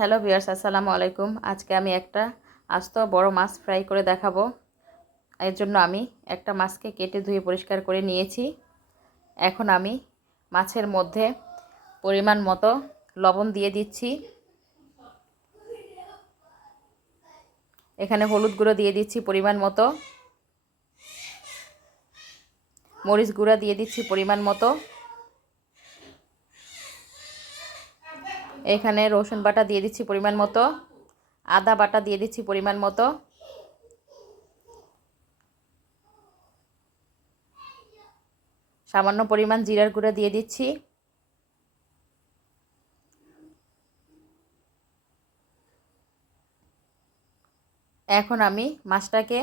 Hello বিয়ার্স আসসালামু আলাইকুম। আজকে আমি একটা আস্ত বড় মাছ ফ্রাই করে দেখাবো। এর জন্য আমি একটা মাছকে কেটে ধুয়ে পরিষ্কার করে নিয়েছি। এখন আমি মাছের মধ্যে পরিমাণ মতো লবণ দিয়ে দিচ্ছি। এখানে হলুদ গুঁড়ো দিয়ে দিচ্ছি পরিমাণ মতো। মরিচ গুঁড়া দিয়ে দিচ্ছি পরিমাণ মতো। এখানে রসুন বাটা দিয়ে দিচ্ছি পরিমাণ মতো, আদা বাটা দিয়ে দিচ্ছি পরিমাণ মতো। সামান্য পরিমাণ জিরার গুঁড়া দিয়ে দিচ্ছি। এখন আমি মাছটাকে,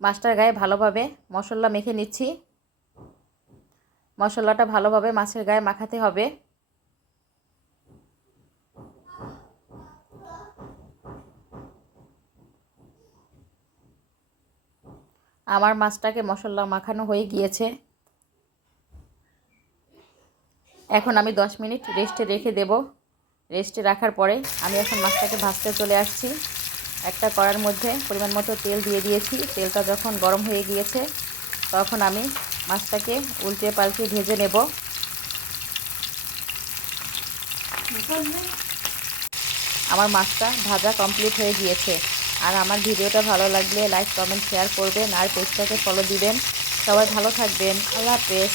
মাছটার গায়ে ভালোভাবে মশলা মেখে নিচ্ছি। মশলাটা ভালোভাবে মাছের গায়ে মাখাতে হবে। আমার মাছটাকে মশলা মাখানো হয়ে গিয়েছে। এখন আমি 10 মিনিট রেস্টে রেখে দেব। রেস্টে রাখার পরে আমি এখন মাছটাকে ভাজতে চলে আসছি। একটা কড়ার মধ্যে পরিমাণ মতো তেল দিয়ে দিয়েছি। তেলটা যখন গরম হয়ে গিয়েছে, তখন আমি মাছটাকে উল্টে পাল্টে ভেজে নেব। আমার মাছটা ভাজা কমপ্লিট হয়ে গিয়েছে। আর আমার ভিডিওটা ভালো লাগলে লাইক কমেন্ট শেয়ার করবেন আর পেজটাকে ফলো দিবেন। সবাই ভালো থাকবেন। আল্লাহ হাফেজ।